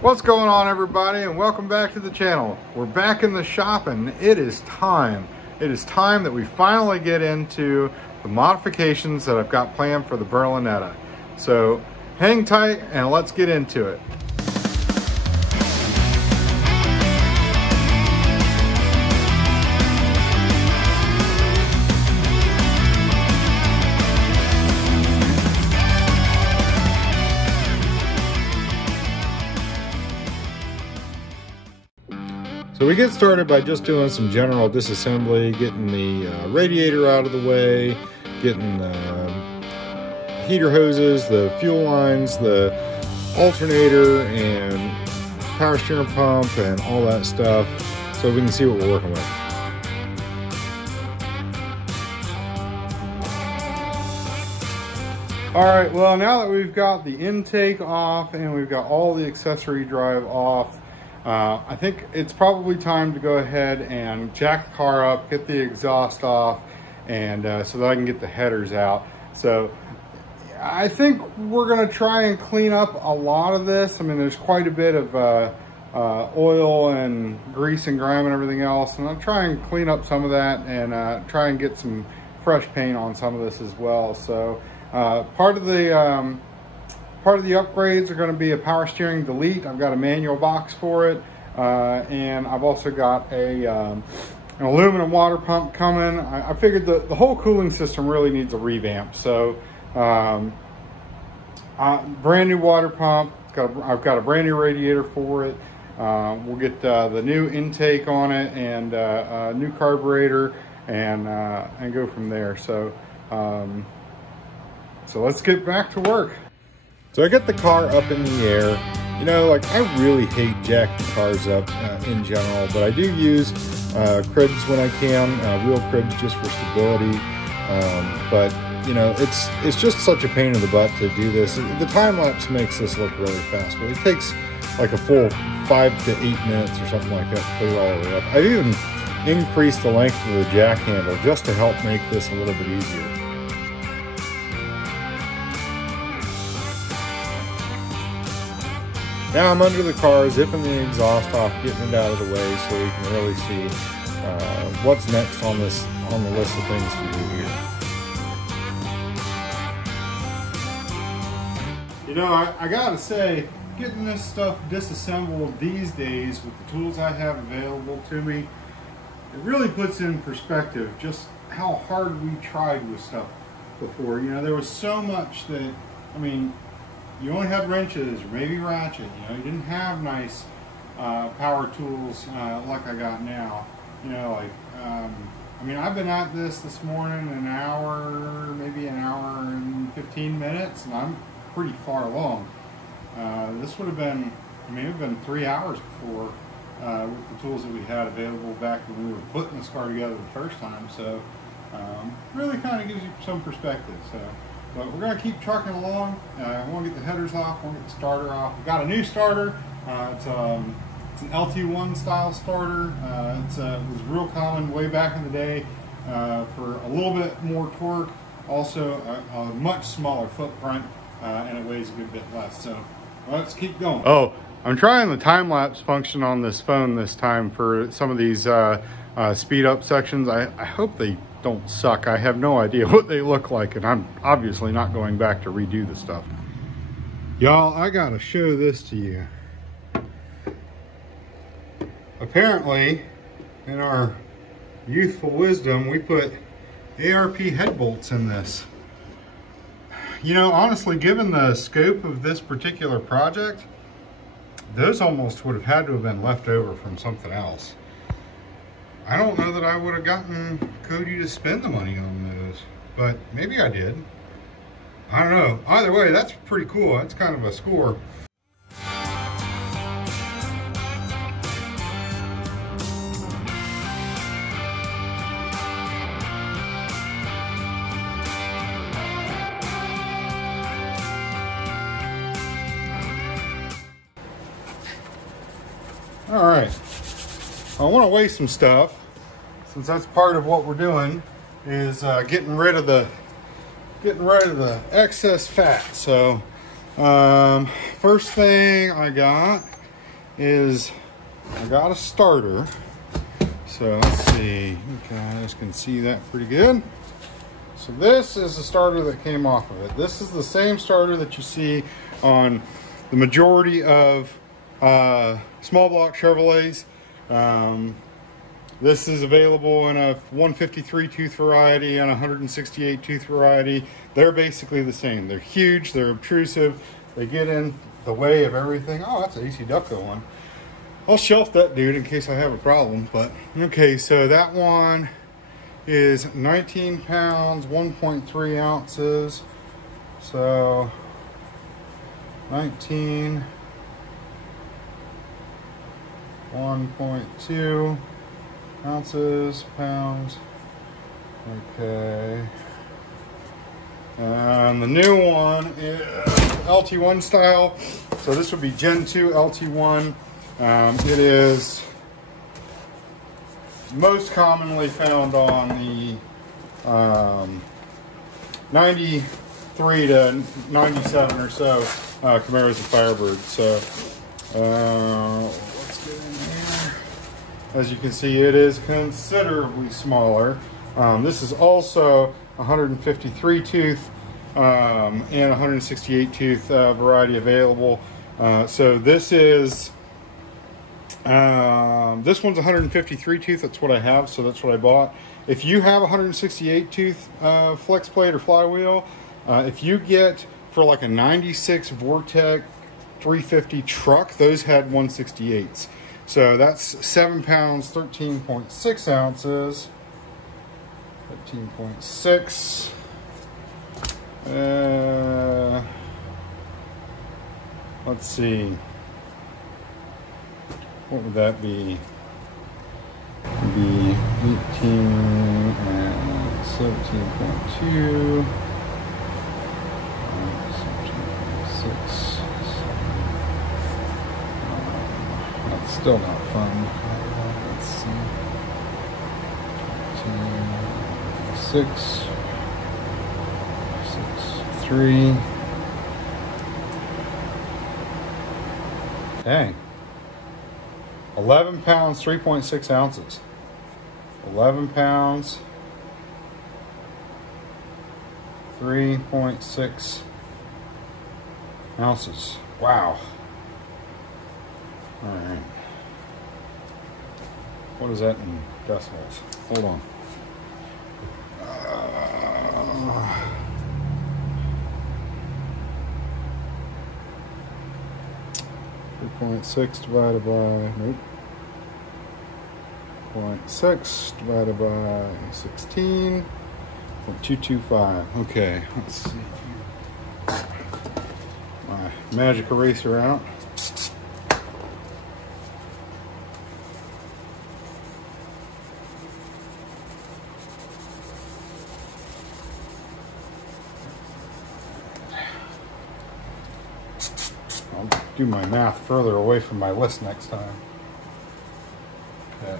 What's going on, everybody, and welcome back to the channel. We're back in the shop and it is time. It is time that we finally get into the modifications that I've got planned for the Berlinetta. So hang tight and let's get into it. So we get started by just doing some general disassembly, getting the radiator out of the way, getting the heater hoses, the fuel lines, the alternator, and power steering pump, and all that stuff, so we can see what we're working with. All right, well, now that we've got the intake off and we've got all the accessory drive off, I think it's probably time to go ahead and jack the car up, get the exhaust off, and so that I can get the headers out. So I think we're going to try and clean up a lot of this. I mean, there's quite a bit of oil and grease and grime and everything else, and I'll try and clean up some of that and try and get some fresh paint on some of this as well. So part of the upgrades are going to be a power steering delete. I've got a manual box for it, and I've also got an aluminum water pump coming. I figured the whole cooling system really needs a revamp. So brand new water pump. I've got a brand new radiator for it. We'll get the new intake on it and a new carburetor, and go from there. So so let's get back to work. So I got the car up in the air. You know, like, I really hate jacking cars up in general, but I do use cribs when I can, wheel cribs just for stability. But you know, it's just such a pain in the butt to do this. The time lapse makes this look really fast, but it takes like a full 5 to 8 minutes or something like that to put it all the way up. I've even increased the length of the jack handle just to help make this a little bit easier. Now I'm under the car, zipping the exhaust off, getting it out of the way so we can really see what's next on the list of things to do here. You know, I gotta say, getting this stuff disassembled these days with the tools I have available to me, it really puts in perspective just how hard we tried with stuff before. You know, there was so much that, I mean, you only had wrenches or maybe ratchet. You know, you didn't have nice power tools like I got now. You know, like, I mean, I've been at this morning an hour, maybe an hour and 15 minutes, and I'm pretty far along. This would have been, I mean, it would have been 3 hours before with the tools that we had available back when we were putting this car together the first time. So really kind of gives you some perspective. So. But we're going to keep trucking along. I want to get the headers off, I want to get the starter off. We've got a new starter. It's an LT1 style starter. It was real common way back in the day for a little bit more torque. Also a much smaller footprint, and it weighs a good bit less. So let's keep going. Oh, I'm trying the time-lapse function on this phone this time for some of these speed up sections. I hope they don't suck. I have no idea what they look like, and I'm obviously not going back to redo the stuff. Y'all, I gotta show this to you. Apparently, in our youthful wisdom, we put ARP head bolts in this. You know, honestly, given the scope of this particular project, those almost would have had to have been left over from something else. I don't know that I would have gotten Cody to spend the money on those, but maybe I did. I don't know. Either way, that's pretty cool. That's kind of a score. All right. I want to weigh some stuff, since that's part of what we're doing, is getting rid of the excess fat. So first thing I got is I got a starter. So let's see. You guys can see that pretty good. So this is the starter that came off of it. This is the same starter that you see on the majority of small block Chevrolets. This is available in a 153 tooth variety and a 168 tooth variety. They're basically the same. They're huge, they're obtrusive, they get in the way of everything. Oh, that's an AC Ducko one. I'll shelf that dude in case I have a problem, but okay, so that one is 19 pounds, 1.3 ounces. So 19, 1.2 ounces, pounds. Okay. And the new one is LT1 style. So this would be Gen 2 LT1. It is most commonly found on the 93 to 97 or so Camaros and Firebirds. So let's get in here. As you can see, it is considerably smaller. This is also 153 tooth and 168 tooth variety available. So this is this one's 153 tooth. That's what I have, so that's what I bought. If you have 168 tooth flex plate or flywheel, if you get for like a 96 Vortec 350 truck, those had 168s. So that's 7 pounds, 13.6 ounces. 13.6. Let's see. What would that be? It'd be 18 and 17.2. 17.6. That's still not fun. Let's see. 6, 3. Dang. 11 pounds, 3.6 ounces. 11 pounds, 3.6 ounces. Wow. All right. What is that in decimals? Hold on. 3.6 divided by, nope. 0.6 divided by 16.225. Okay, let's see. My magic eraser out. I'll do my math further away from my list next time. Okay.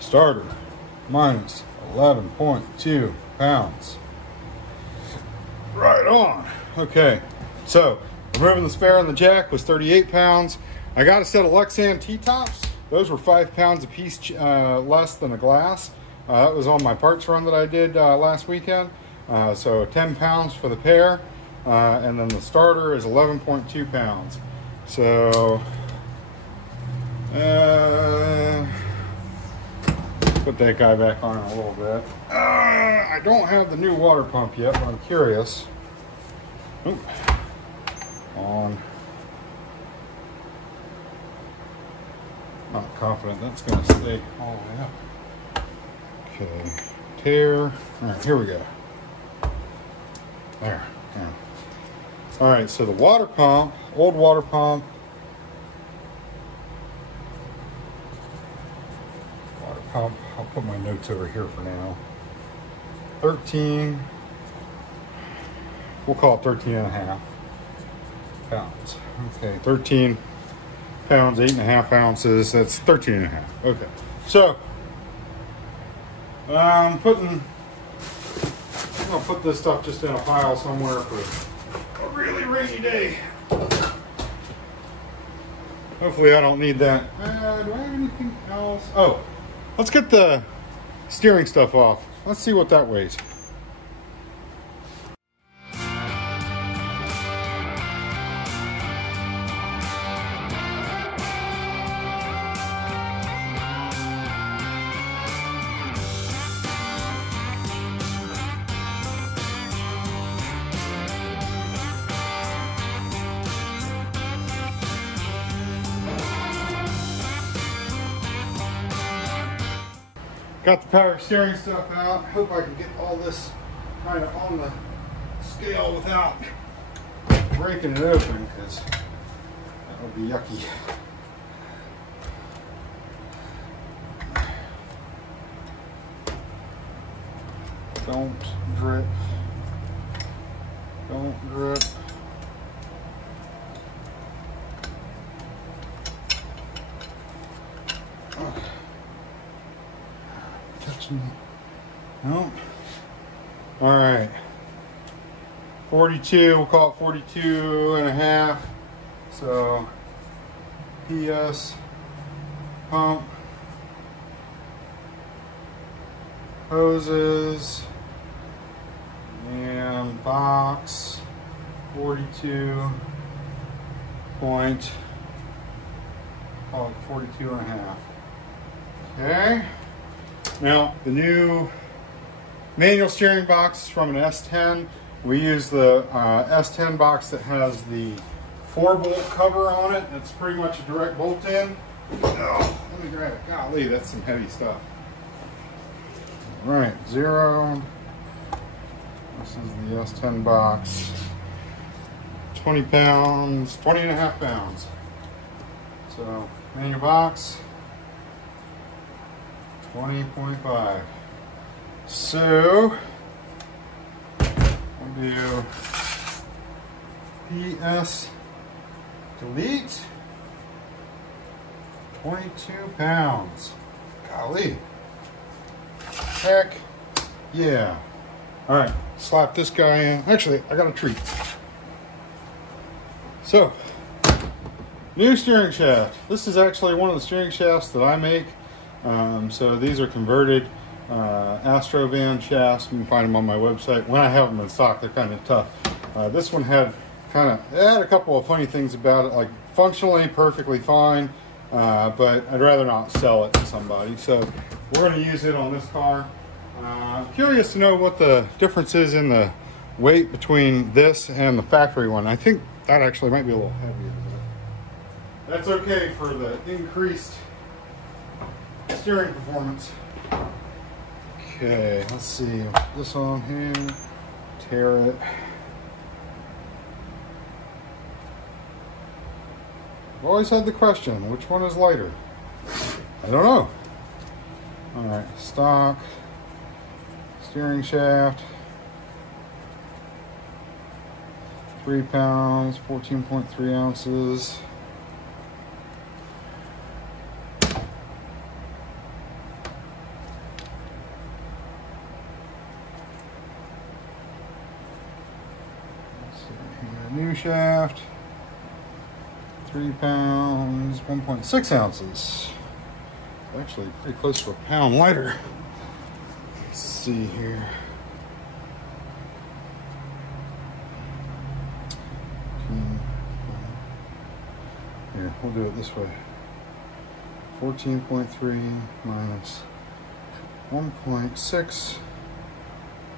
Starter minus 11.2 pounds. Right on. Okay, so removing the spare on the jack was 38 pounds. I got a set of Lexan T-tops. Those were 5 pounds a piece less than a glass. That was on my parts run that I did last weekend. So 10 pounds for the pair. And then the starter is 11.2 pounds. So, put that guy back on in a little bit. I don't have the new water pump yet, but I'm curious. Oop. On. Not confident that's going to stay all the way up. Okay, tear. All right, here we go. There. Yeah. All right, so the water pump, old water pump. Water pump, I'll put my notes over here for now. 13, we'll call it 13 and a half pounds. Okay, 13 pounds, 8.5 ounces, that's 13 and a half. Okay, so I'm gonna put this stuff just in a pile somewhere for a really rainy day. Hopefully I don't need that. Do I have anything else? Oh, let's get the steering stuff off. Let's see what that weighs. Got the power steering stuff out. Hope I can get all this kind of on the scale without breaking it open, because that would be yucky. Don't drip. Don't drip. Okay. Touching it. No. All right. 42, we'll call it 42 and a half. So, PS, pump, hoses, and box, 42 point, call it 42 and a half. Okay. Now, the new manual steering box is from an S10. We use the S10 box that has the 4-bolt cover on it. It's pretty much a direct bolt in. Oh, let me grab it. Golly, that's some heavy stuff. All right, zeroed. This is the S10 box. 20 pounds, 20 and a half pounds. So, manual box. 20.5. So we'll do PS delete 22 pounds. Golly. Heck yeah. All right, slap this guy in. Actually, I got a treat. So, new steering shaft. This is actually one of the steering shafts that I make. So these are converted Astro van shafts. You can find them on my website. When I have them in stock, they're kind of tough. This one had a couple of funny things about it, like functionally perfectly fine, but I'd rather not sell it to somebody. So we're going to use it on this car. Curious to know what the difference is in the weight between this and the factory one. I think that actually might be a little heavier. That's okay for the increased steering performance. Okay, let's see. Put this on here. Tear it. I've always had the question, which one is lighter? I don't know. Alright, stock. Steering shaft. 3 pounds, 14.3 ounces. New shaft, 3 pounds, 1.6 ounces. Actually, pretty close to a pound lighter. Let's see here. Here, we'll do it this way. 14.3 minus 1.6,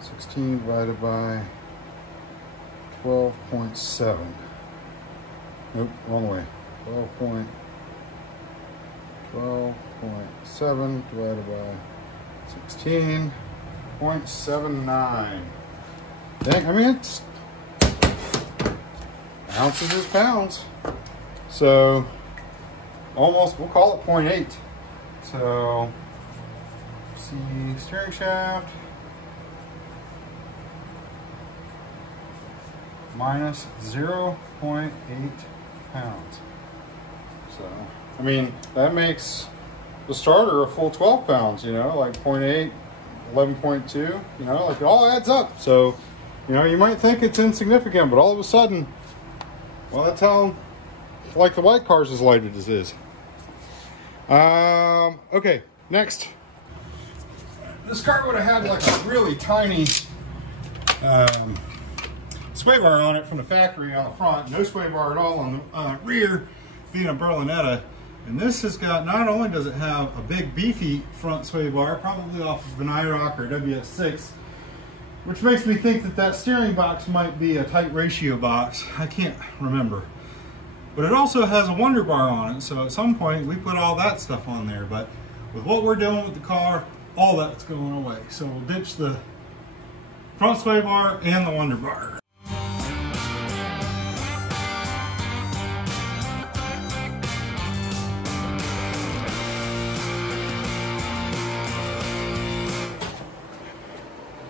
16 divided by 12.7. Nope, wrong way. 12.7 divided by 16.79. Dang, I mean, it's ounces is pounds. So almost, we'll call it 0.8. So see, steering shaft minus 0.8 pounds. So, I mean, that makes the starter a full 12 pounds, you know, like 0.8, 11.2, you know, like it all adds up. So, you know, you might think it's insignificant, but all of a sudden, well, that's how like the white car's as lighted as is. Okay, next. This car would have had like a really tiny sway bar on it from the factory out front. No sway bar at all on the rear, being a Berlinetta. And this has got, not only does it have a big beefy front sway bar, probably off of an IROC or WS6, which makes me think that that steering box might be a tight ratio box. I can't remember. But it also has a Wonder Bar on it, so at some point we put all that stuff on there. But with what we're doing with the car, all that's going away. So we'll ditch the front sway bar and the Wonder Bar.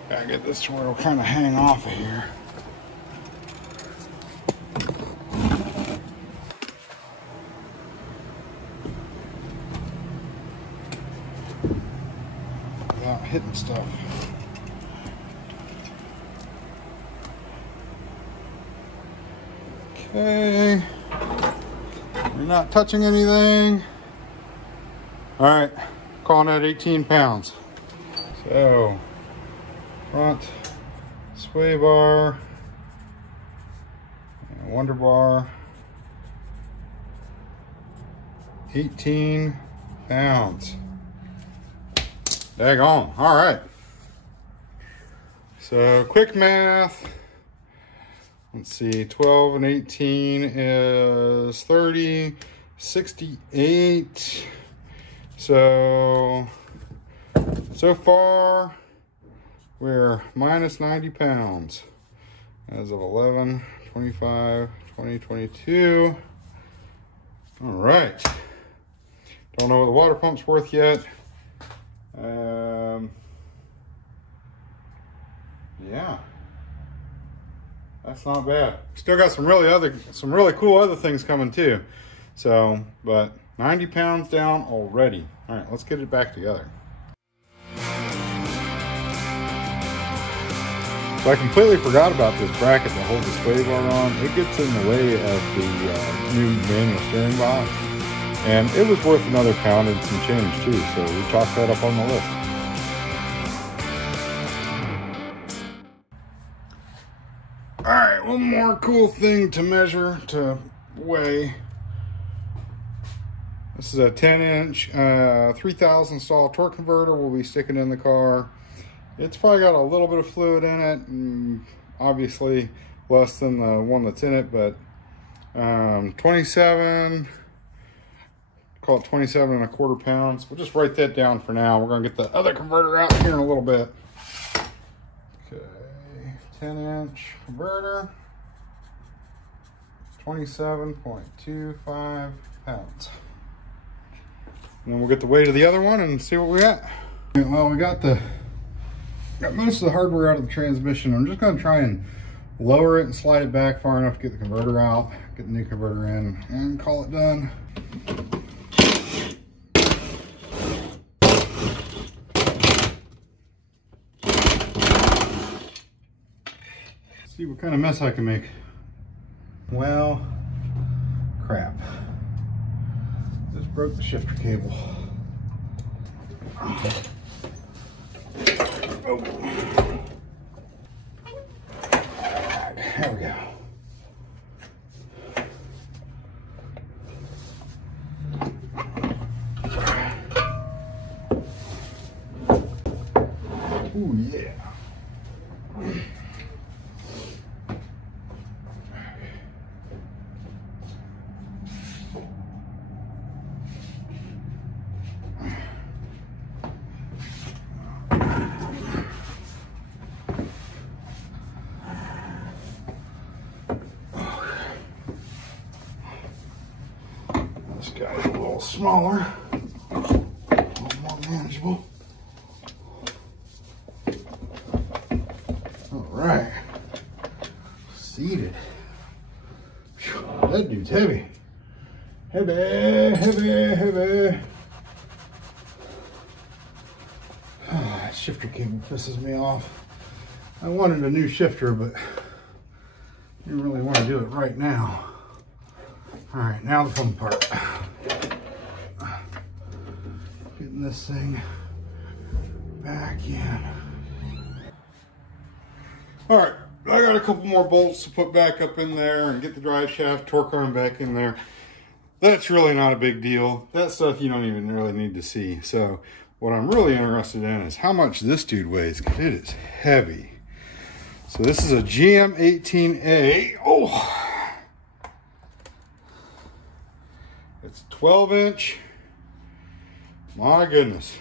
Gotta get this to where it'll kind of hang off of here. Without hitting stuff. Okay. We're not touching anything. All right, calling that 18 pounds. So, front sway bar, and Wonder Bar, 18 pounds. Daggone. All right. So quick math. Let's see, 12 and 18 is 30, 68. So far, we're minus 90 pounds as of 11/25/2022. All right. Don't know what the water pump's worth yet. Yeah, that's not bad. Still got some really cool other things coming too. So, but 90 pounds down already. All right, let's get it back together. So I completely forgot about this bracket that holds the sway bar on. It gets in the way of the new manual steering box. And it was worth another pound and some change too, so we chalked that up on the list. All right, one more cool thing to measure, to weigh. This is a 10-inch 3000 stall torque converter we'll be sticking in the car. It's probably got a little bit of fluid in it, and obviously less than the one that's in it, but 27, call it 27¼ pounds. We'll just write that down for now. We're gonna get the other converter out here in a little bit. Okay, 10-inch converter, 27.25 pounds. And then we'll get the weight of the other one and see what we got. Well, we got most of the hardware out of the transmission. I'm just gonna try and lower it and slide it back far enough to get the converter out, get the new converter in, and call it done. See what kind of mess I can make. Well, crap. Just broke the shifter cable. Oh. There we go. Ooh, yeah. This guy's a little smaller, a little more manageable. All right, seated. That dude's heavy. Heavy, heavy, heavy. That shifter cable pisses me off. I wanted a new shifter, but I didn't really want to do it right now. All right, now the fun part. Getting this thing back in. All right, I got a couple more bolts to put back up in there and get the drive shaft, torque arm back in there. That's really not a big deal. That stuff you don't even really need to see. So what I'm really interested in is how much this dude weighs, because it is heavy. So this is a GM18A. Oh, it's 12-inch. My goodness.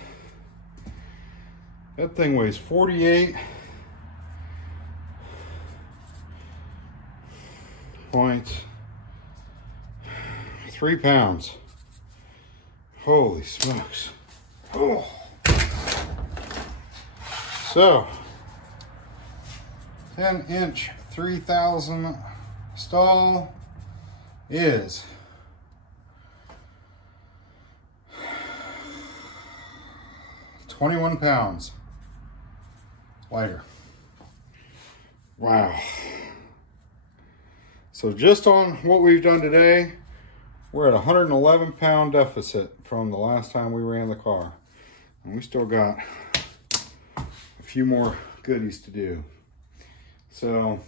That thing weighs 48.3 pounds. Holy smokes. Oh. So 10-inch 3000 stall is 21 pounds lighter. Wow. So just on what we've done today, we're at a 111 pound deficit from the last time we ran the car. And we still got a few more goodies to do. So,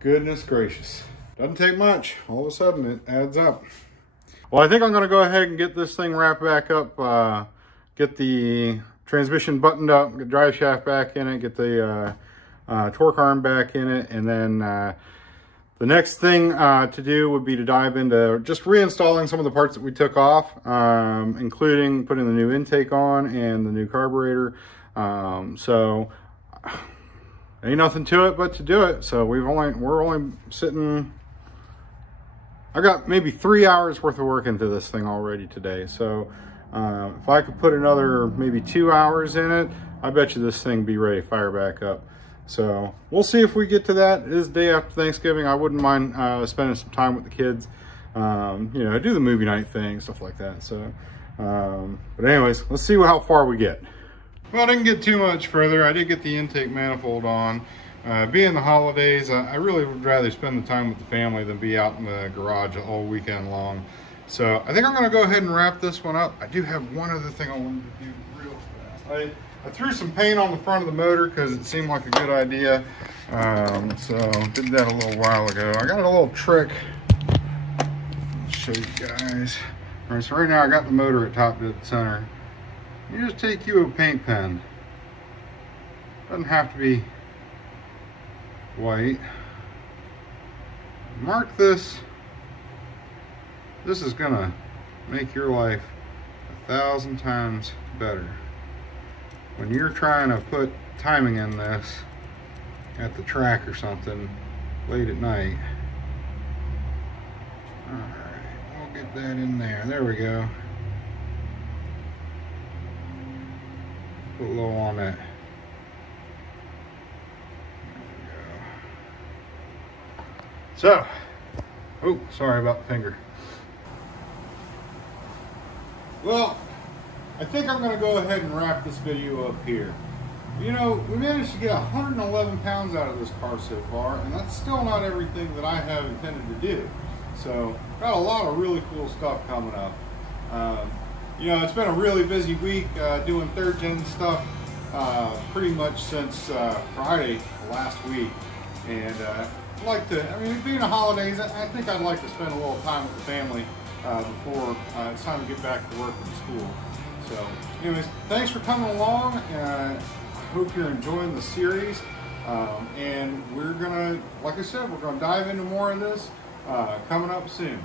goodness gracious. Doesn't take much. All of a sudden it adds up. Well, I think I'm gonna go ahead and get this thing wrapped back up, get the transmission buttoned up, get the drive shaft back in it, get the torque arm back in it, and then the next thing to do would be to dive into just reinstalling some of the parts that we took off, including putting the new intake on and the new carburetor. So ain't nothing to it but to do it. So we're only sitting, I got maybe 3 hours worth of work into this thing already today. So if I could put another maybe 2 hours in it, I bet you this thing be ready to fire back up. So we'll see if we get to that. It is the day after Thanksgiving. I wouldn't mind spending some time with the kids. You know, do the movie night thing, stuff like that. So, but anyways, let's see how far we get. Well, I didn't get too much further. I did get the intake manifold on. Being the holidays, I really would rather spend the time with the family than be out in the garage all weekend long. So I think I'm gonna go ahead and wrap this one up. I do have one other thing I wanted to do real fast. I threw some paint on the front of the motor because it seemed like a good idea. So did that a little while ago. I got a little trick. I'll show you guys. All right, so right now I got the motor at top dead center. You just take you a paint pen. Doesn't have to be white. Mark this. This is gonna make your life 1,000 times better. When you're trying to put timing in this at the track or something late at night. All right, we'll get that in there. There we go. Put a little on that. There we go. So, oh, sorry about the finger. Well, I think I'm gonna go ahead and wrap this video up here. You know, we managed to get 111 pounds out of this car so far, and that's still not everything that I have intended to do. So, got a lot of really cool stuff coming up. You know, it's been a really busy week doing third gen stuff pretty much since Friday last week. And I'd like to, I mean, being the holidays, I think I'd like to spend a little time with the family before it's time to get back to work and school. So anyways, thanks for coming along. I hope you're enjoying the series. And we're gonna, like I said, we're gonna dive into more of this coming up soon.